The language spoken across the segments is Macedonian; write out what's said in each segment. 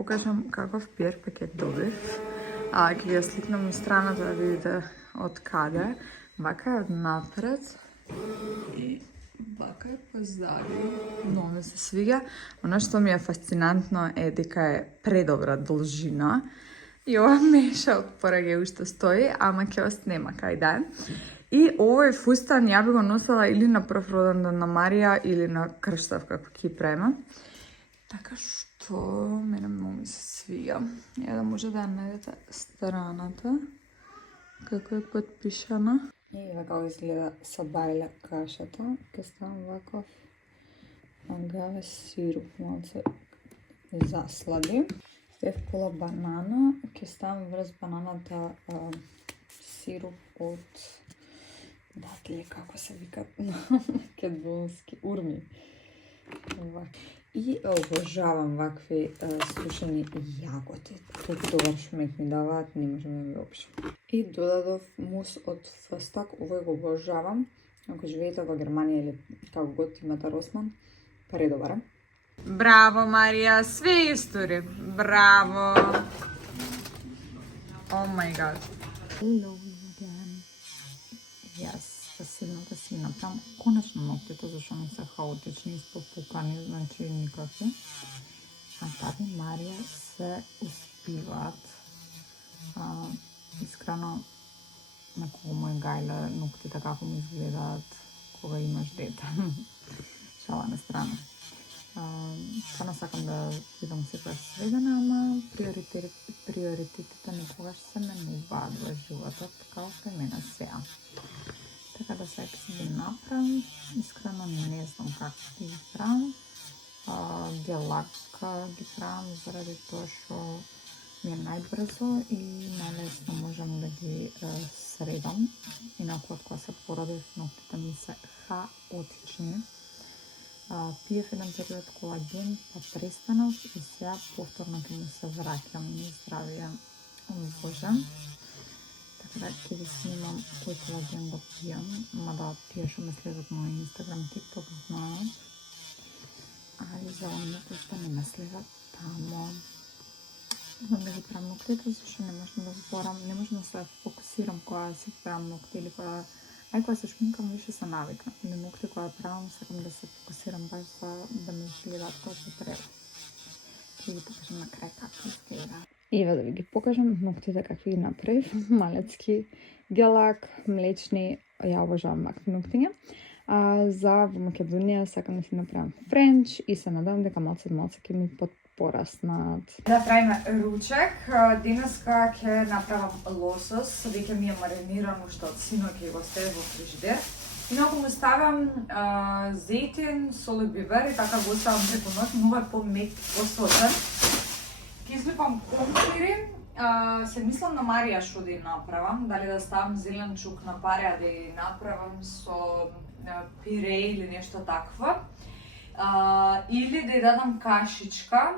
покажам каков PR пакет добив. Ќе ја сликнам на страната да видите од каде. Вака е од напред и вака е позади. Много ми се свига. Оно што ми е фасцинантно е дека е предобра должина. И ова меша од пораге уште стои, ама ќе оснема кај да е. И овој фустан ја би го носела или на прв роден ден на Марија или на крштав како ќе према. Така што мене многу ми се свига. Ја да може да ја најдете страната како е подпишана. И вака изгледа со бајле кашата. Ке ставам ваков агаве сируп малце заслади. Стев пола банана. Ке ставам врз бананата сируп од датле, како се викат на македонски, урми. И обожавам вакви сушени јаготи. Толку добар шмек ми даваат, не можам да ги опишам. И додадов мус од фстак, овој го обожавам. Ако живеете во Германија или како год имате Росман, предобар. Браво, Марија, све истори. Браво. О мај гад. Hello again. Јас силната си направам конечно ноктите, зашто ми се хаотични, испопукани, значи никакви. А таби Марија се успиваат. Искрено, на кого му е гајле ноктите како ми изгледаат кога имаш дете. Шала на страна. Стvarno сакам да бидам секоја сведена, ама приоритетите никогаш се менуваат во животот, како што и мене сега. Така да сега си ги направам, искрено не знам како ќе ги правам. Гелак ги правам заради тоа што ми е најбрзо и најлесно можам да ги средам. Инаку од кога се породив, ноктите ми се хаотични. Пиев еден период колаген, па престанав и сега повторно ќе му се враќам на здравие. Боже. Така да ќе ви снимам кој колаген го пијам, мада тие што ме следат на Инстаграм, ТикТок знаат. Али за оние што не ме следат тамо. Знам да ги правам ноктите, зашто не можам да зборам, не можам да се фокусирам кога си правам нокти или кога кога се шминкам, више се навикна. На нокти кога правам, сакам да се фокусирам баш за да ми изгледаат тоа што треба. Ќе ги покажам на крај како изгледа. И да ви ги покажам ноктите какви ги направив. Малецки гелак, млечни, ја обожавам вакви ноктиња. За во Македонија сакам да си направам френч и се надам дека малце ќе ми пораснат. Да правиме ручек. Денеска ќе направам лосос, веќе ми е мариниран уште од синоќ и го ставив во фрижидер. Инаку му ставам зејтин, сол и бибер и така го оставам преку ноќ, многу е помек, посочен. Ќе излипам компири. Се мислам на Марија што да ја направам, дали да ставам зеленчук на пареа да ја направам со пире или нешто такво. Или да ја дадам кашичка.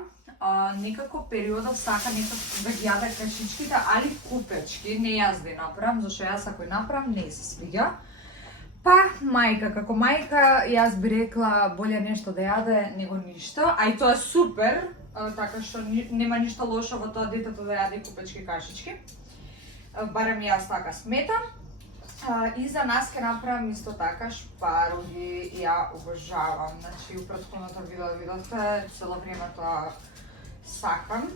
Некако периодов сака некако да ги јаде кашичките, али купечки, не јас да ја направам, зашто јас ако ја направам не се свиѓа. Па, мајка, како мајка, јас би рекла боле нешто да јаде него ништо, а и тоа е супер, така што нема ништо лошо во тоа детето да јаде купечки кашички. Барем јас така сметам. И за нас ќе направам исто така шпаруги, ја обожавам. Значи, у претходното видео видовте, цело време тоа сакам.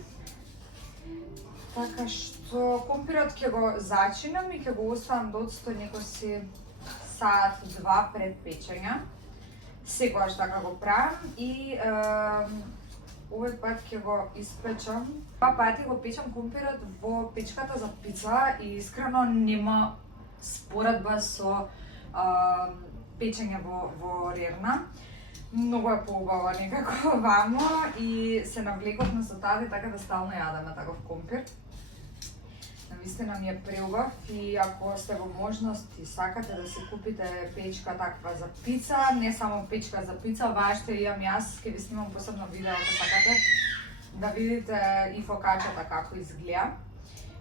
Така што компирот ќе го зачинам и ќе го оставам да отстои некои саат-два пред печење. Секогаш така го правам и овој пат ќе го испечам. Два пати го печам компирот во печката за пица и искрено нема споредба со печење во рерна. Многу е поубава некако вамо и се навлековме со тади, така да стално јадеме таков компир. Навистина ми е преубав и ако сте во можност и сакате да си купите печка таква за пица, не само печка за пица, вашето имам јас, ќе ви снимам посебно видео ако сакате да видите и фокачата како изгледа.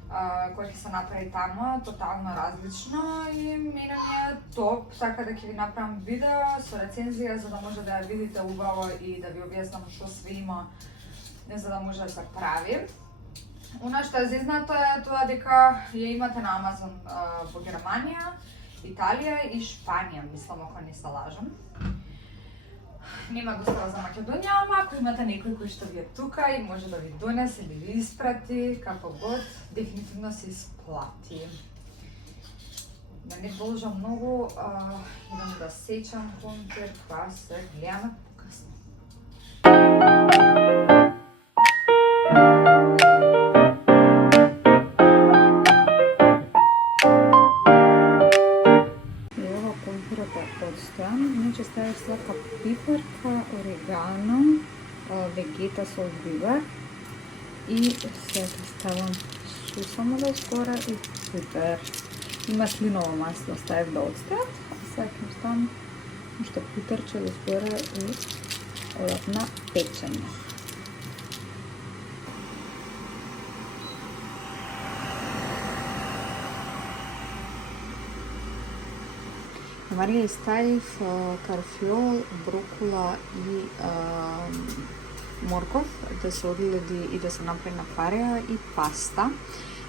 Кој ќе се направи тамо, тотално различно и мене ми е топ, така да ќе ви направам видео со рецензија за да може да ја видите убаво и да ви објаснам што све има за да може да се прави. Она што е зизнато е тоа дека ја имате на Амазон во Германија, Италија и Шпанија, мислам, ако не се лажам. Нема достава за Македонија, ама ако имате некој кој што ви е тука и може да ви донесе или ви испрати, како год, дефинитивно се исплати. Да не должам многу, идам да сечам контер, па се гледаме покасно. Значи ставиш сладка пипарка, орегано, вегета сол бибер и сега ставам сусаму да скора и пипер. Има слиново масло, ставив да отстат, а сега ќе ставам уште пиперче да скора и одат на печење. Марија ставив карфиол, брокула и морков да се одледи и да се направи на пареа и паста.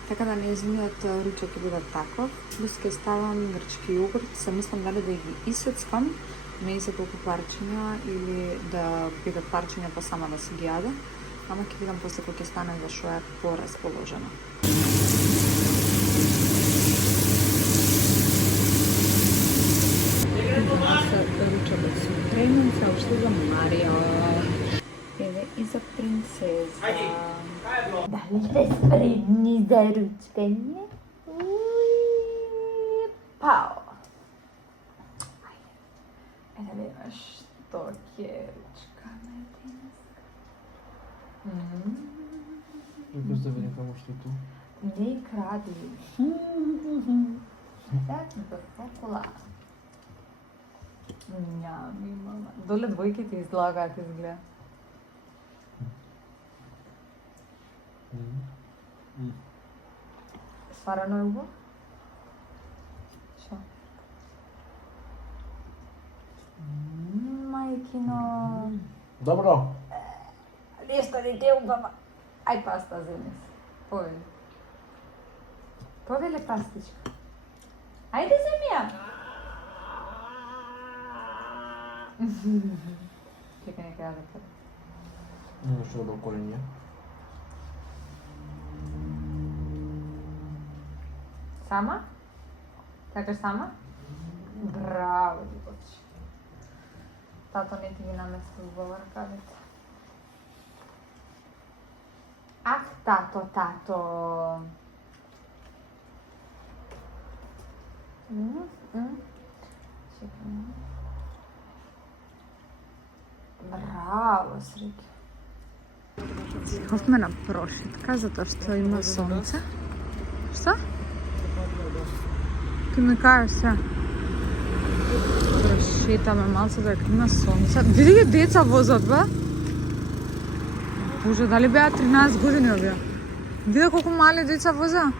Така да нејзиниот ручок ќе биде таков. Плюс ќе ставам грчки јогурт, се мислам дали да ги исецкам, не се толку парчиња или да биде парчиња па сама да се ги јаде. Ама ќе видам после кога ќе стане за што е порасположено. Ручокот се спремни, саопшти за Марија. Еве и за принцеза. Дали сте спремни за ручкање? Пао! Ајде да видиме што ќе ручкаме денеска. Любиш да видим како што ту. Не кради. Сега до сокола. Нями, мама. Доле двојките излагаат изгледа. Сварено е убаво? Шо? Мајкино. Добро. Нешто не те убава. Ај паста земес. Повели. Повели пастичка. Ајде земја. Чекај нека ја закарам. Не што да околиње. Сама? Сакаш сама? Браво, љубовче. Тато не ти ги намесли убава ракавица. Ах, тато, тато. Чекай. Браво, среќа. Сиховме на прошетка затоа што има сонце. Што? Ти ми кажеш се. Прошетаме малце дека има сонце. Види ги деца возат, бе? Боже, дали беа 13 години овие? Види колку мали деца воза?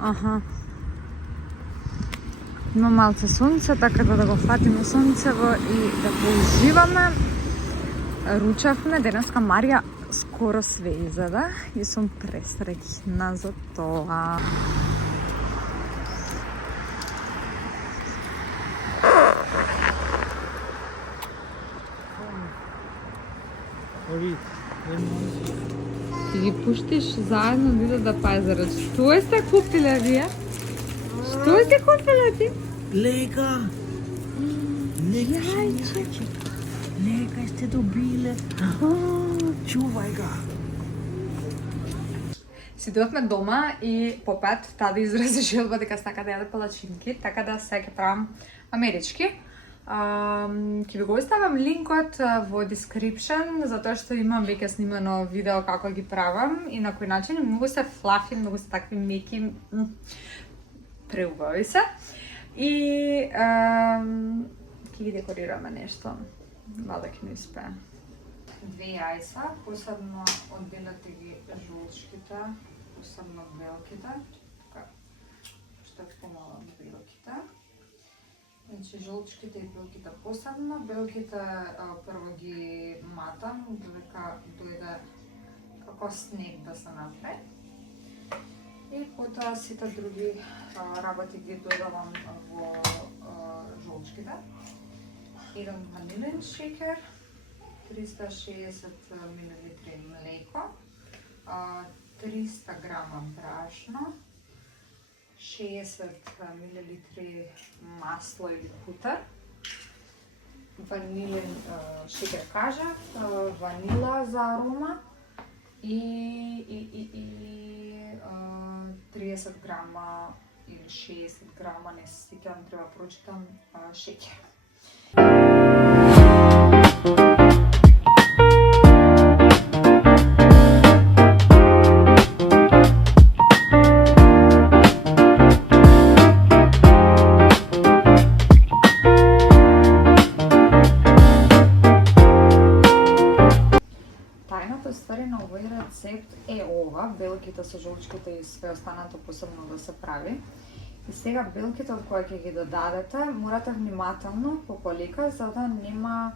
Аха. Има малце сонце, така да го фатиме сонцево и да поуживаме. Ручавме, денеска Марија скоро све изеда и сум пресреќна за тоа. Ти ги пуштиш заедно виде да пазарат. Што сте купиле вие? Што сте купиле ти? Лека! Лека свинјаче. Лека сте добиле. Чувај га. Си дојавме дома и по пет таа изрази желба дека сака да јаде палачинки, така да сега ќе правам амерички. Ќе ви го оставам линкот во description, затоа што имам веќе снимано видео како ги правам и на кој начин. Многу се флафи, многу се такви меки, преубави се. И ќе ги декорираме нешто. Валда ќе ми успее. 2 јајца, посебно одделете ги жолчките, посебно белките, така што е помало белките. Значи, жолчките и билките посебно. Билките прво ги матам, додека дојде како снег да се направи. И потоа сите други работи ги додавам во жолчките. 1 ванилен шекер, 360 мл млеко, 300 грама брашно, 60 мл масло или путер, ванилен шекер кажав, ванила за арома и 30 грама или 60 грама, не се сеќавам, треба прочитам, шеќер. Тајната ствари на овој рецепт е ова, белките со жолчките и све останато посебно да се прави. И сега белките од кои ќе ги додадете, морате внимателно по полека за да нема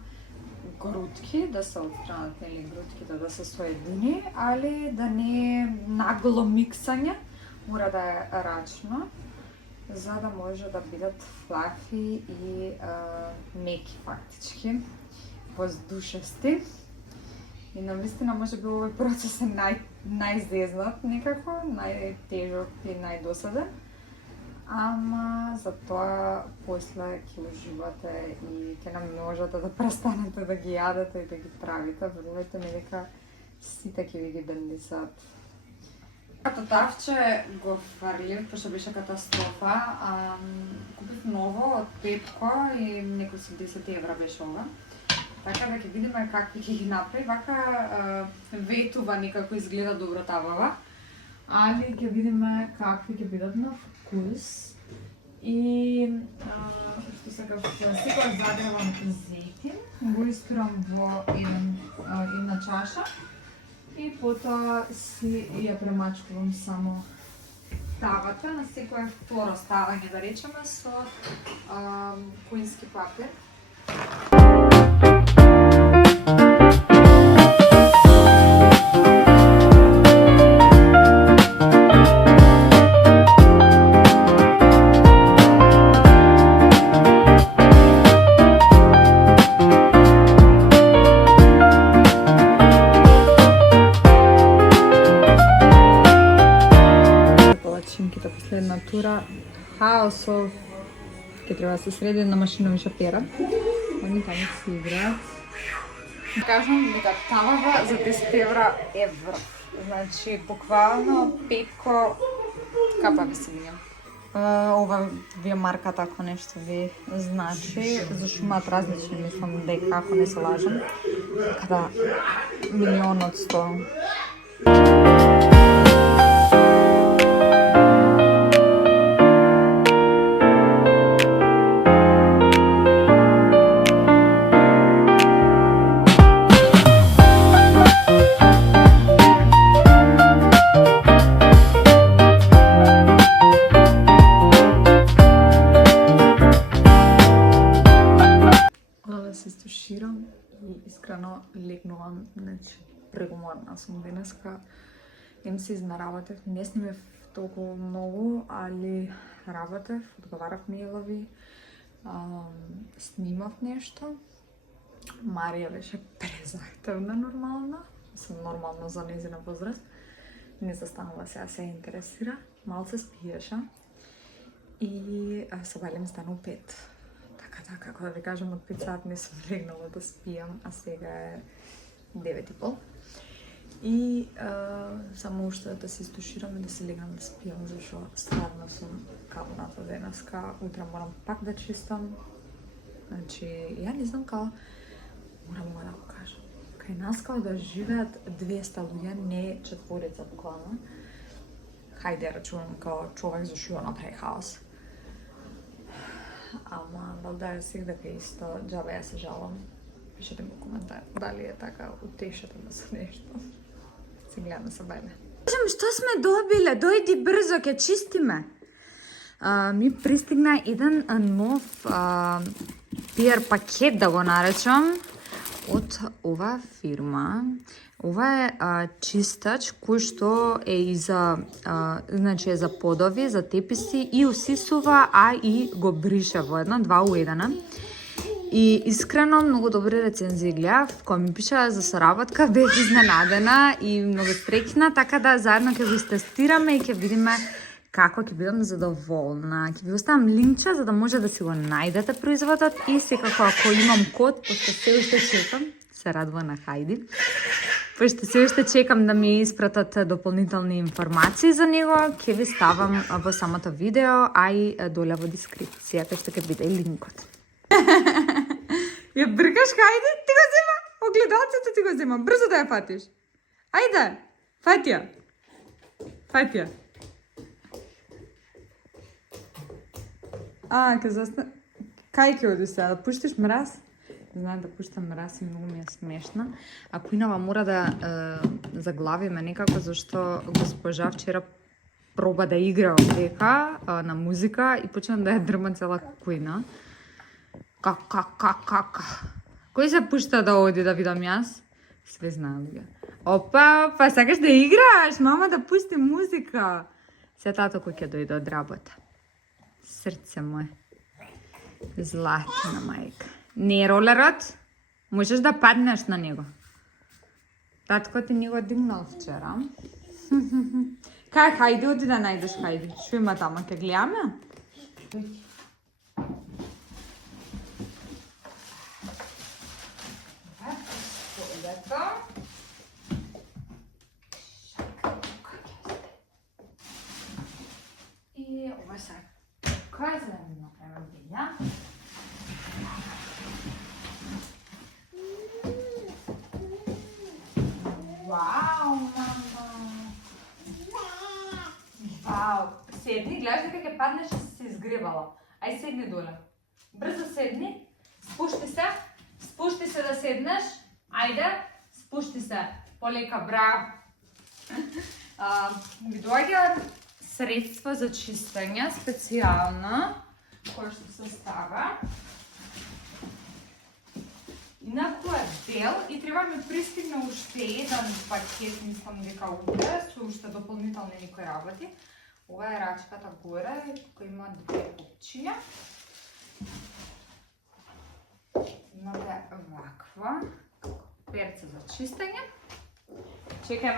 грудки, да се отстранат нели грудките да се соедини, али да не е нагло миксање, мора да е рачно, за да може да бидат флафи и меки фактички, воздушести. И навистина може би овој процес е најзезнат некако, најтежок и најдосаден. Ама за тоа после ќе уживате и ќе нам можете да престанете да ги јадете и да ги правите. Верувајте ми дека сите ќе ви ги дендисат. Като тавче го фрлив, пошто беше катастрофа. Купив ново од Пепко и некој 10 евра беше ова. Така да ќе видиме какви ќе ги направи. Вака ветува некако изгледа добро табава. Али ќе видиме какви ќе бидат на вкус. И што сакав, секојаш загревам зејтин, го искрам во една чаша и потоа си ја премачкувам само тавата на секоја второ ставање, да речеме, со куински папир. Последна тура, хаосов, ќе треба да се среди на машина више пера. Они таму си играат. Кажам дека тавава за 10 евра е врв. Значи, буквално Пепко капа ви се мијам. Ова ви е марката ако нешто ви значи, зашто имаат различни, мислам дека ако не се лажам. Така да, 100%. Искрено легнувам, значи прегуморна сум денеска. Им се изнаработев, не снимев толку многу, али работев, одговарав мејлови, снимав нешто. Марија беше презахтевна нормална, сум нормална за нејзина возраст. Не застанува сега, се интересира, малце спиеша и се балим стану 5. Така, како да ви кажам, од 5 сат не сум легнала да спијам, а сега е 9:30. И само уште да се истуширам и да се легнам да спијам, зашто стварно сум капната денеска. Утре морам пак да чистам. Значи, ја не знам као, морам да го кажам. Кај нас као да живеат 200 луѓе, не 4 буквално. Хајде, рачунам као човек зашто ја направи хаос. Ама валда е сиг дека исто, џабе ја се жалам. Пишете ми во коментар дали е така, утешете ме со нешто. Се гледаме се бајле. Кажем, што сме добиле? Дојди брзо, ќе чистиме. ми пристигна еден нов PR пакет, да го наречам, од оваа фирма. Ова е чистач кој што е и за, значи е за подови, за теписи и усисува, а и го брише во едно, 2 у 1. И искрено многу добри рецензии гледав, кои ми пишаа за соработка, бев изненадена и многу среќна, така да заедно ќе го истестираме и ќе видиме како ќе бидам задоволна. Ќе ви оставам линкче за да може да си го најдете производот и секако ако имам код, пошто се уште чекам, се радува на Хајди. Пошто се уште чекам да ми испратат дополнителни информации за него, ќе ви ставам во самото видео, а и доле во дескрипцијата што ќе биде и линкот. Ја бркаш, Хајди, ти го зема, огледалцето ти го зема, брзо да ја фатиш. Ајде, фати ја. Фати ја. Ке застана. Кај ќе оди сега, да пуштиш мраз? Знаем да пуштам мраз и многу ми е смешна. А Куинава мора да заглавиме некако, зашто госпожа вчера проба да игра овдека на музика и почна да ја дрма цела Куина. Кака. Кој се пушта да оди да видам јас? Све знаам ја. Опа, па сакаш да играш? Мама да пусти музика. Се тато кој ќе дојде од работа. Срце моје. Златна мајка. Не е ролерот? Можеш да паднеш на него. Татко ти ни го дигнал вчера. Кај, Хајди, оди да најдеш, Хајди. Шо има тама, ке гледаме? И ова се казано, ево видја. Вау, мама! Вау! Седни, гледаш дека ќе паднеш и се изгревала. Ај седни доле. Брзо седни. Спушти се да седнеш. Ајде, спушти се. Полека, браво. Ви доаѓа средства за чистење, специјално, кој што се става. Инаку е дел и треба ми пристигне уште еден пакет, мислам дека утре, со уште дополнителни некои работи. Ова е рачката горе, кој има 2 купчиња. Имате ваква перце за чистење. Чекај,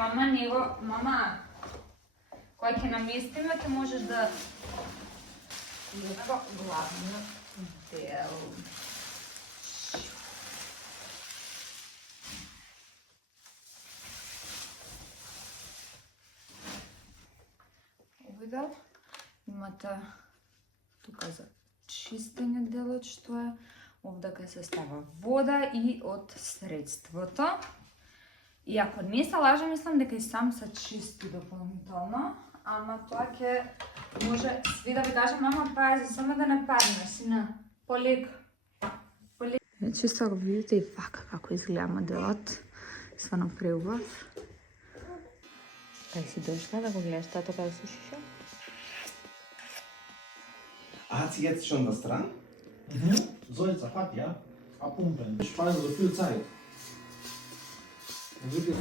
мама, кој ќе наместиме, ќе можеш да идеме во главно дел. Овој дел имате тука за чистење делот, што е овдака се става вода и од средството. И ако не се лажам, мислам дека и сам се чисти дополнително, ама тоа ќе може сви да ви кажа, мама, пази, само да не паднеш, сина, полека. Чисто го видите и вака како изгледа моделот, стварно преубав. Кај си дошла да го гледаш тато кај се шиша? Hat sie jetzt schon das dran? Salz, hat ja. Abpumpen. Ich spare so viel Zeit. Dann wird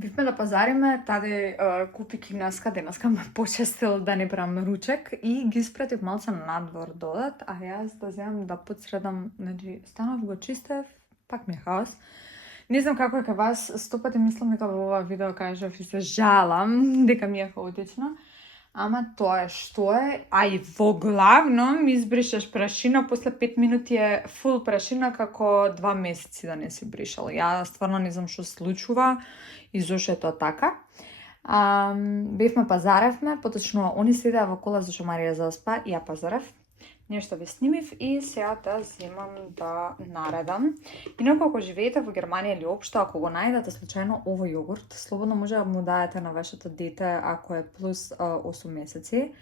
Бивме да пазариме, таде купи кинеска, денеска ме почестил да не правам ручек и ги испратив малце надвор додат, а јас да земам да подсредам, значи станав го чистев, пак ми е хаос. Не знам како е кај вас, 100 пати мислам дека во ова видео кажав и се жалам дека ми е хаотично, ама тоа е што е, а и во главном избришеш прашина, после 5 минути е фул прашина како 2 месеци да не си бришал. Ја стварно не знам што случува и зошто е тоа така. Бевме пазаревме, поточно они седеа во кола зашто Марија заспа и ја пазарев. Нешто ви снимив и сега да земам да наредам. Инаку ако живеете во Германија или општо, ако го најдете случајно овој јогурт, слободно може да му дадете на вашето дете ако е плюс 8 месеци.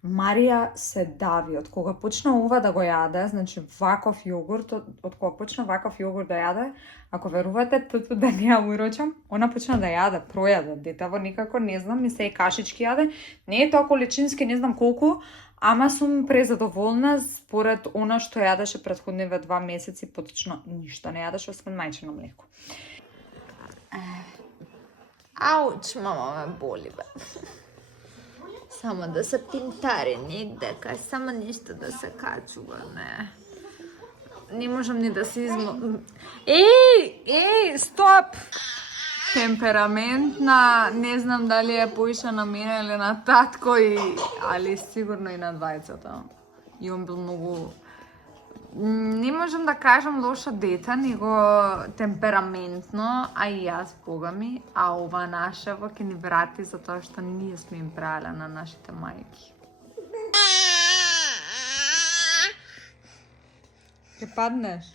Марија се дави од кога почна ова да го јаде, значи ваков јогурт, од кога почна ваков јогурт да јаде, ако верувате тото да не ја урочам, она почна да јаде, пројаде детево, никако не знам, ми се и кашички јаде, не е тоа количински, не знам колку, ама сум презадоволна според она што јадеше претходниве 2 месеци, поточно ништо не јадеше освен мајчино млеко. Ауч, мама ме боли, бе. Само да се пинтари негдека, само ништо да се качува, не. Не можам ни да се Еј, стоп! Темпераментна, не знам дали е поиша на мене или на татко, али сигурно и на двајцата. И он бил многу... Не можам да кажам лоша дета, него темпераментно, а и јас, бога ми, а ова нашево ќе ни врати за тоа што ние сме им правеле на нашите мајки. Ќе паднеш?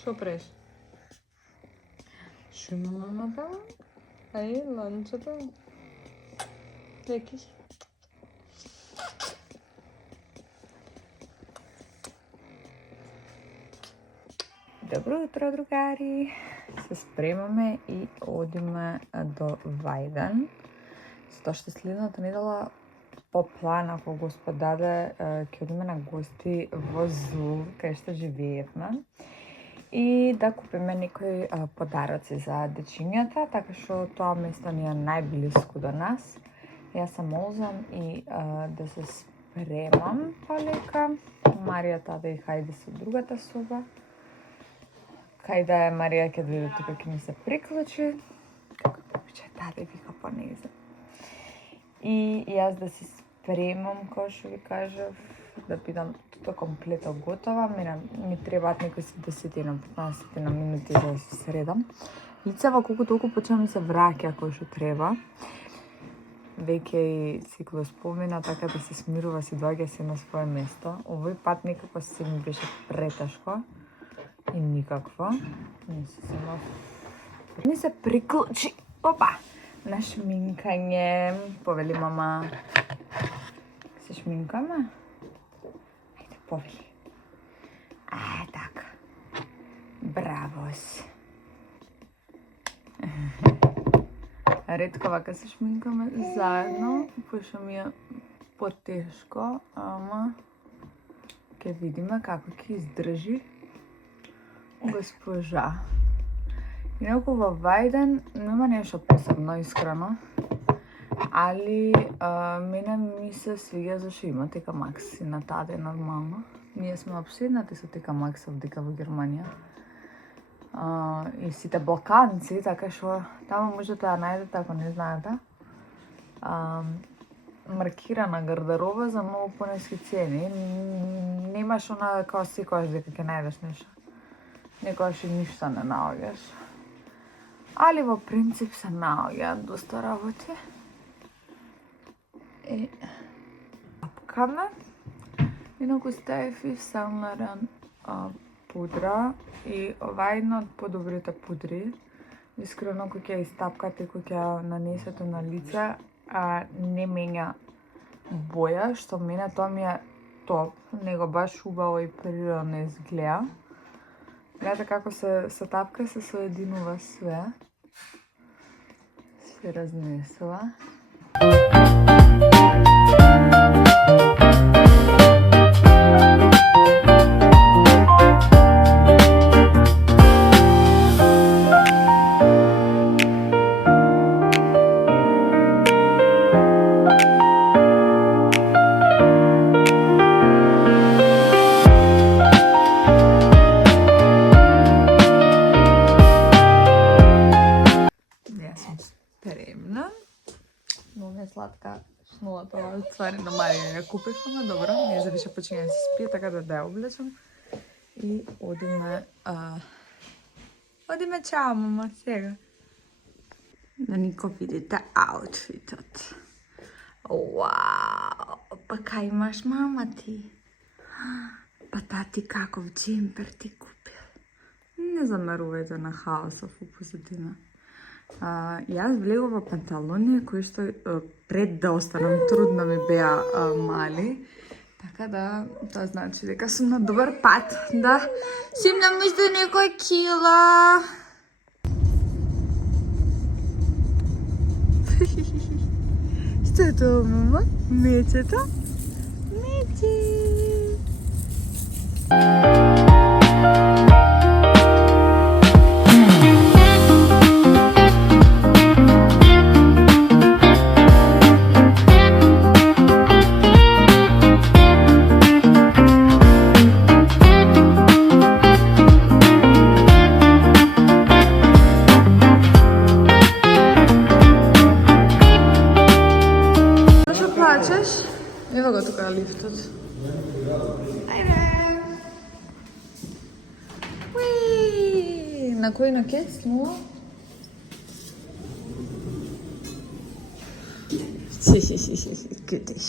Шо преш? Шо има мамата? Ај, ланчето. Лекиш? Добро утро, другари! Се спремаме и одиме до Вајден. Затоа што следната недела по план, ако Господ даде, ќе одиме на гости во Зул, кај што живеевме. И да купиме некои подароци за дечињата, така што тоа место ни е најблиску до нас. Јас се молзам и да се спремам полека. Марија тада и Хајде со другата соба. Кај да е Марија ќе дојде тука, ќе ми се приклучи. Како повеќе тада вика по нејзе. И јас да се спремам, како што ви кажав, да бидам туто комплето готова. Ми требаат некои 10 на 15 на минути за средам. Лицева колку толку почна ми се враќа кој што треба. Веќе и циклус помина, така да се смирува, си доаѓа се на свое место. Овој пат некако се ми беше претешко. И никакво. Не се приклучи. Опа! На шминкање. Повели мама. Се шминкаме? Ајде, повели. Така. Бравос. Ретко вака се шминкаме заедно, пошто ми е потешко, ама ќе видиме како ќе издржи госпожа. Инаку во Вајден нема нешто посебно, искрено. Али мене ми се свиѓа зашто има TK Maxx и на тада е нормално. Ние сме обседнати со TK Maxx овдека во Германија. И сите балканци, така што таму можете да најдете, ако не знаете, маркирана гардероба за многу пониски цени. Немаш она као секојаш дека ќе најдеш нешто. Некојаш и ништо не наоѓаш. Али во принцип се наоѓаат доста работи. И папкаме. Инаку ставив и Saint пудра и ова е една од подобрите пудри. Искрено, кој ќе истапкате, кој ќе нанесете на лице, не менја боја, што мене тоа ми е топ. Него баш убаво и природно изгледа. Гледате како се тапка, се соединува све. Се разнесува. Сладка шнулата ова ствари на Марија ја купивме, добро, не за више почиња да се спие, така да ја облечам. И одиме, чао мама, сега. Да ни го видите аутфитот. Вау, па кај имаш мама ти? Па тати каков джемпер ти купил? Не замерувајте на хаосов у позадина. Јас влегов во панталони кои што пред да останам трудна ми беа мали. Така да, тоа значи дека сум на добар пат да симнам уште некој кила. Што е тоа, мама? Мечето? Мече! Ева го тука лифтот. Ајде! Уи! На кој нокет снува? Кутиш.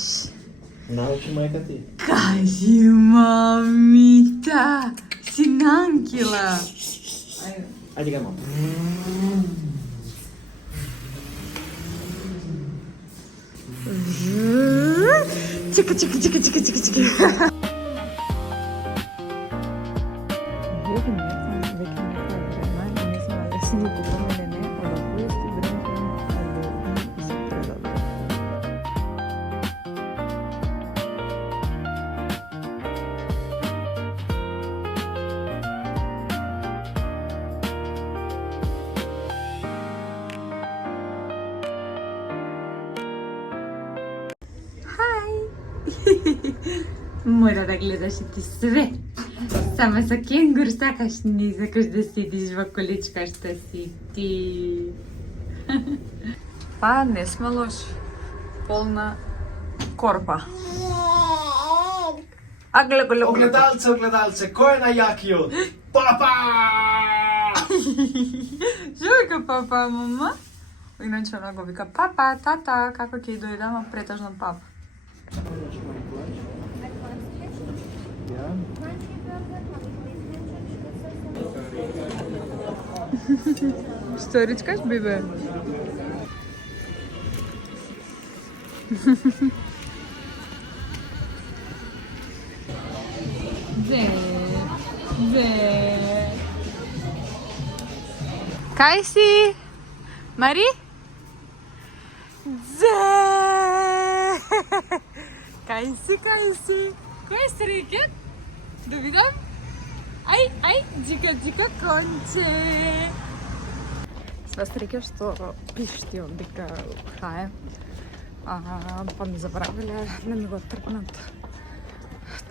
Научи мајка ти. Кажи, мамита! Си нанкила! Ајде. Ајде га, мама. Чека. Веќе време, не знам дали си ни купам или не, од овој што време и се предадам. Мора да гледаш и ти све. Само со кенгур сакаш, не сакаш да седиш во количка што си ти. Па, не сме лоши. Полна корпа. Огледалце, кој е најакиот? Папа! Што вика папа, мама? Иначе она го вика папа, тата, како ќе дојдам, а претежно папа. Што ричкаш, бебе? Кај си? Мари? Кај си? Кој е стрикет? Да видам? Ај, джика конче. Све стрикет што пишти овдека хае. Па ми забравиле да ми го трпнат.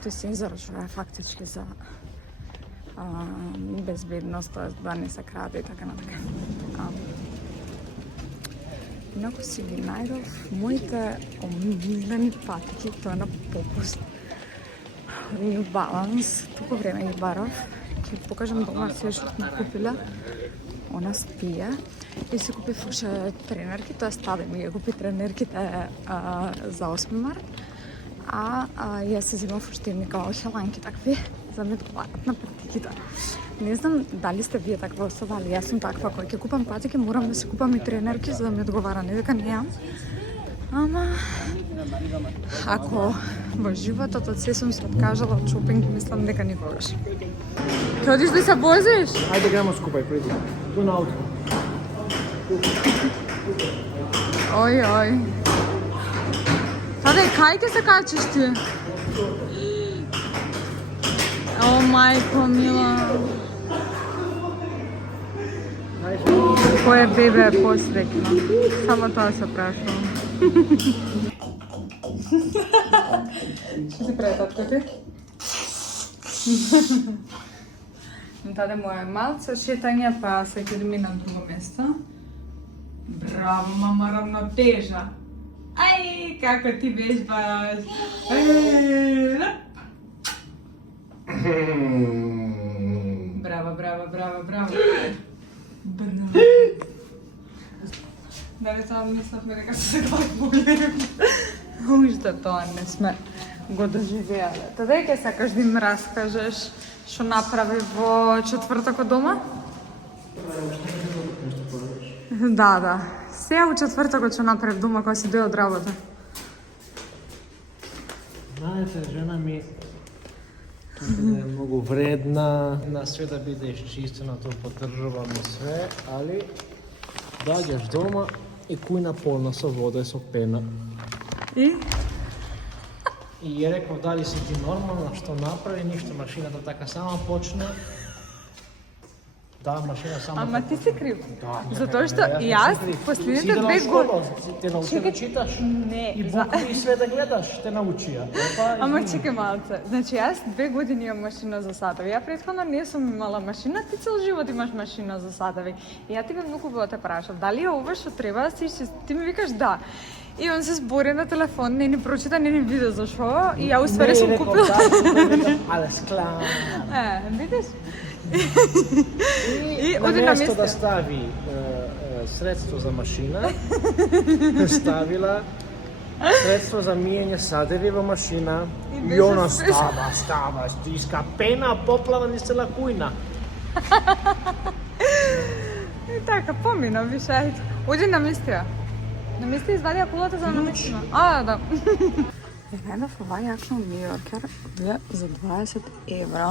Тој сензор што е фактички за безбедност, да не се краде и така натака. Инаку си ги најдов моите омилени патики, тоа на попуст. New Balance, туку време ги барав. Ќе покажам дома се што сме купила. Она спија и си купив уште тренерки, тоа стаде ми ги купи тренерките за 8 март. Јас се земав уште едни као шаланки такви, за да ми одговарат на патиките. Не знам дали сте вие таква особа, али јас сум таква, кој ќе купам патики, морам да си купам и тренерки за да ми одговара, не дека неам. Ама, ако во животот од се сум се откажала од шопинг, мислам дека никогаш. Ќе одиш да се возиш? Ајде грамо скупај преди. Ту на ауто. Ој. Таде, кај ќе се качиш ти? О, мајко мила. Кој е бебе посрекна? Само тоа се прашувам. Што си прави татко ти? Таде му е малце шетање, па се ќе ми на друго место. Браво, мама, равнотежа. Ај, како ти вежбаш. Браво. Дали тоа мислевме дека се гледаме. Уште тоа не сме го доживеале. Таде ќе сакаш да им раскажеш што направи во четврток од дома? Да. Сега у четвртокот ќе направив дома кога си дојде од работа. Знаете, жена ми тука да е многу вредна, на све да биде изчистено, тоа поддржувам и све, али доаѓаш дома и кујна полна со вода и со пена. И? И ја реков дали си ти нормална, што направи, ништо, машината така само почна. Да, машина само. Ама ти си крив. Да, Затоа што јас последните 2 години. Те научи да читаш. Не, И букви и све да гледаш, те научија. Ама чекај малце. Значи јас 2 години имам машина за сатови. Ја претходно не сум имала машина, ти цел живот имаш машина за сатови. И ја тебе многу било те прашав, дали е ова што треба да си, ти ми викаш да. И он се збори на телефон, не ни прочита, не ни виде зашо, и ја уствари сум купила. Але склан. Видиш? И на оди на место да место. стави средство за машина, ставила средство за мијење садеви во машина. И И она беше става, иска пена, поплава низ цела кујна. И така, помина, више, ајде. Оди на место. На место извадија колата за наместина. Да. Гледав ова јакно Нью Йоркер за 20 евра.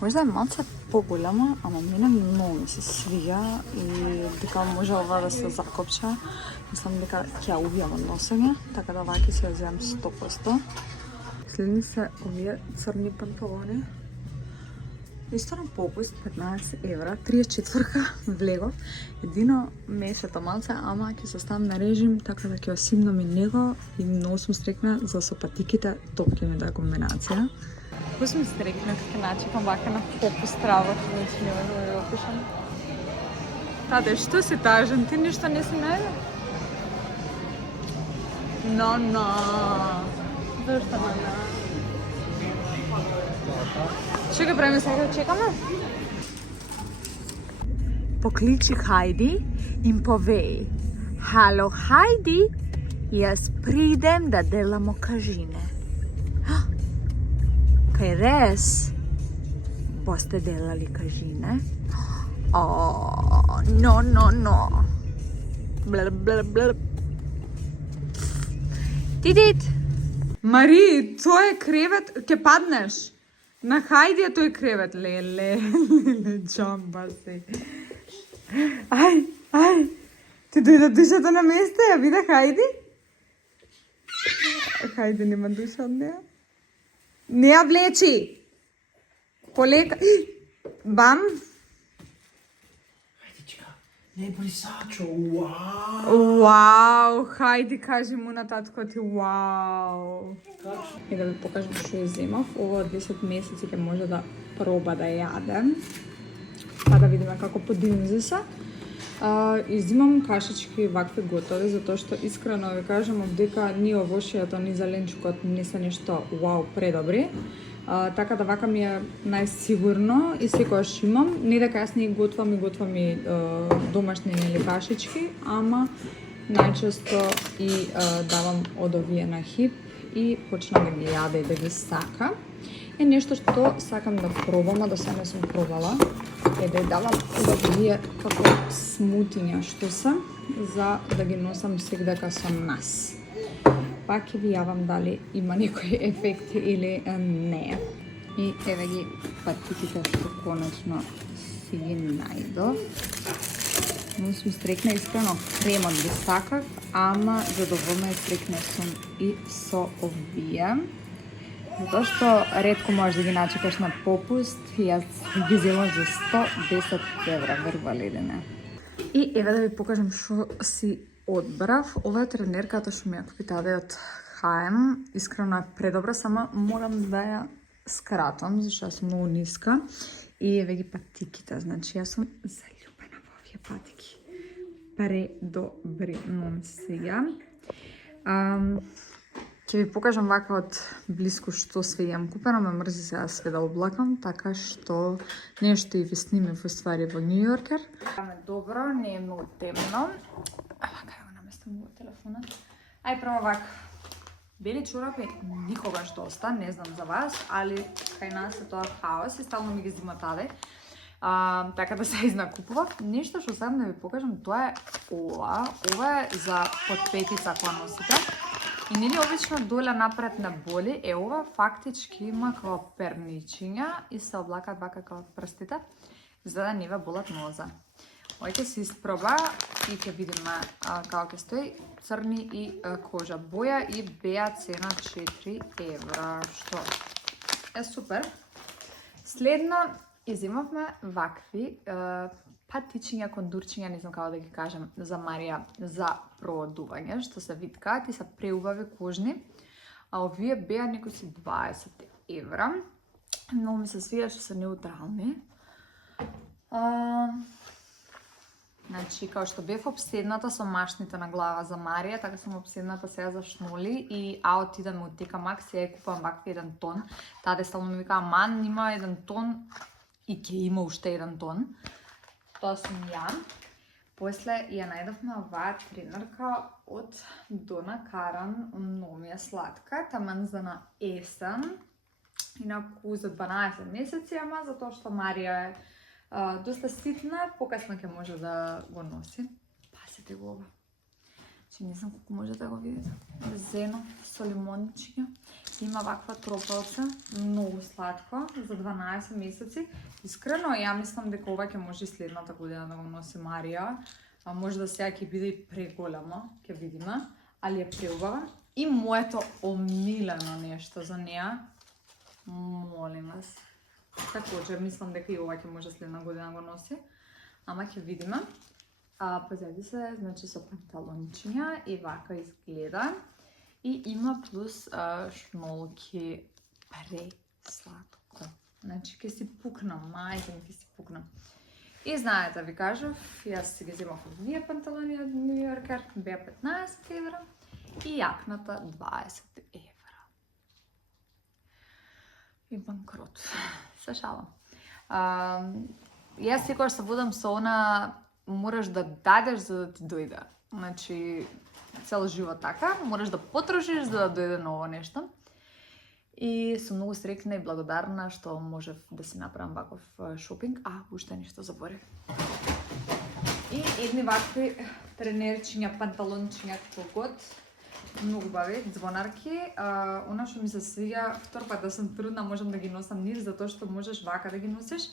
Можда е малце поголема, ама мене многу ми се свија и дека може ова да се закопча. Мислам дека ќе ја убијам од носење, така да ваки се ја земам 100%. Следни се овие црни панталони. Исто на попуст, 15 евра, 34 влегов. Едино месето малце, ама ќе се ставам на режим, така да ќе осимнам и него и многу сум стрекна за со патиките, топ ќе ми да комбинација. Кој сум стрекна, така начекам вака на попуст трава, значи не можам да го опишам. Таде, што си тажен? Ти ништо не си најде? Но. Зашто но? Чекай, правиме сега, чекаме? Покличи Хајди им повеј. Хало, Хајди, јас придем да делам окажине. Кај Рес, босте делали кажине? No. Бла. Тидит! Мари, тој е кревет, ќе паднеш. На Хајди е тој кревет. Леле, джамба се. Ај. Ти дојде душата на место, ја виде Хајди? Хајди нема душа од неја. Не ја влечи. Полека. Бам. Ајде, чека. Не брисачо, Вау, Хајди, кажи му на татко ти вау. И да ви покажам што ја земав. Ова 10 месеци ќе може да проба да јадем. Па да видиме како подимзи се. Изимам кашички вакви готови, затоа што искрено ви кажам дека ни овошијата, ни зеленчукот не се нешто вау предобри. Така да вака ми е најсигурно и секогаш имам. Не дека јас не готвам и домашни нели кашички, ама најчесто и давам од овие на хип и почнам да ги јаде и да ги сака. Е нешто што сакам да пробам, а до сега не сум пробала. Е да ја давам од овие како смутиња што се, за да ги носам сегдека со нас. Пак ќе ви јавам дали има некој ефект или не. И еве ги патиките што конечно си ги најдов. Но сум стрекна искрено, кремот ги сакав, ама задоволна и стрекна сум и со овие. Затоа што ретко можеш да ги начекаш на попуст, јас ги земам за 110 евра, верували или не. И еве да ви покажам што си одбрав. Ова е тренерката што ми ја купи таде од H&M. Искрено е предобра, само морам да ја скратам, зашто јас сум многу ниска. И еве ги патиките, значи јас сум заљубена во овие патики. Предобри, мом сега. Ќе ви покажам вака од блиску што све имам купено, ме мрзи сега све да облакам, така што нешто и ви снимив уствари во Нью Йоркер. Добро, не е многу темно. Вака ја го наместам во телефонот. Ај прво вака. Бели чорапи никогаш доста, не знам за вас, али кај нас е тоа хаос и стално ми ги зима таде. Така да се изнакупував. Нешто што сам да ви покажам, тоа е ова. Ова е за подпетица кога носите. И нели обично доле напред на боли, ова фактички има како перничиња и се облакаат вака како прстите, за да не ве болат ноза. Ој ќе се испроба и ќе видиме како ќе стои. Црни и кожа боја и беа цена 4 евра, што е супер. Следно изимавме вакви патичиња, кондурчиња, не знам како да ги кажам, за Марија за продување, што се виткаат и се преубави кожни. А овие беа некои 20 евра. Многу ми се свија што се неутрални. Значи, као што бев обседната со машните на глава за Марија, така сум обседната сега за шноли и отидам од Тека Макс, ја купувам вакви 1 тон. Таде стално ми викаа, ман има 1 тон и ќе има уште 1 тон. Тоа сум ја. После ја најдовме оваа тренерка од Дона Каран, многу ми е сладка, таман за на есен. Инаку за 12 месеци, ама затоа што Марија е доста ситна, покасно ќе може да го носи. Пасете го ова. Че не знам колку може да го видите. Зено со лимончиња. Има ваква тропалца, многу сладко, за 12 месеци. Искрено, ја мислам дека ова ќе може и следната година да го носи Марија. Може да сега ќе биде и преголема, ќе видиме, али е преубава. И моето омилено нешто за неа, молим вас. Такоđer, мислам дека и ова ќе може следна година го носи, ама ќе видиме. Позади се, значи со панталончиња и вака изгледа. И има плюс шнолки, пресладко. Значи ќе си пукнам, мајка ми ќе си пукнам. И знаете, ви кажав, јас си ги земав овие панталони од New Yorker, беа 15 евра и јакната 20 евра. И банкрот. Се шалам. Јас секогаш се водам со она, мораш да дадеш за да ти дојде. Значи, цел живот така, мораш да потрошиш за да дојде ново нешто. И сум многу среќна и благодарна што можев да си направам ваков шопинг. Уште нешто заборев. И едни вакви тренерчиња, панталончиња, како год. Многу бави, звонарки. Она што ми се свиѓа, втор пат да сум трудна, можам да ги носам нив, затоа што можеш вака да ги носиш.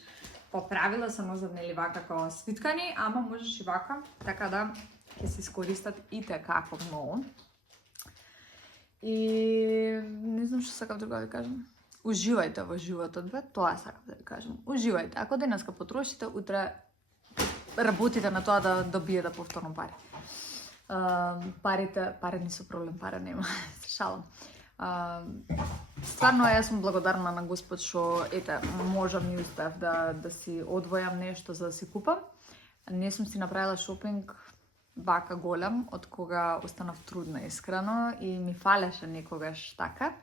По правила се носат нели вака како свиткани, ама можеш и вака, така да ќе се искористат и како многу. И не знам што сакав друго да ви кажам. Уживајте во животот, бе, тоа сакав да ви кажам. Уживајте. Ако денеска потрошите, утре работите на тоа да добиете повторно пари. Пари не се проблем, пари нема. Се шалам. Стварно јас сум благодарна на Господ што можам и успев да си одвојам нешто за да си купам. Не сум си направила шопинг вака голем од кога останав трудна искрено и ми фалеше некогаш така.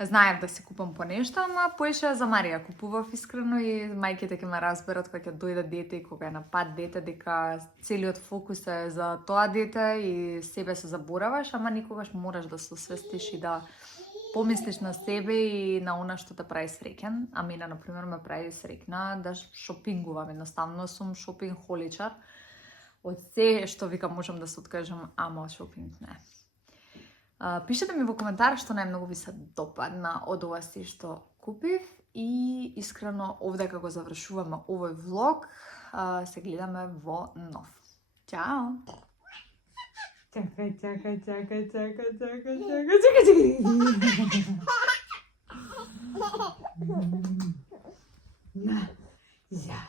Знаев да си купам по нешто, ама поише за Марија купував искрено и мајките ќе ме разберат кога ќе дојде дете и кога е на пат дете дека целиот фокус е за тоа дете и себе се забораваш, ама никогаш мораш да се освестиш и да помислиш на себе и на она што те прави среќен. А мене, например, ме прави среќна да шопингувам. Едноставно сум шопинг холичар. Од се што викам можам да се откажам, ама од шопинг не. Пишете ми во коментар што најмногу ви се допадна од ова си што купив и искрено овде како завршуваме овој влог, се гледаме во нов. Чао! Чакај. На, ја.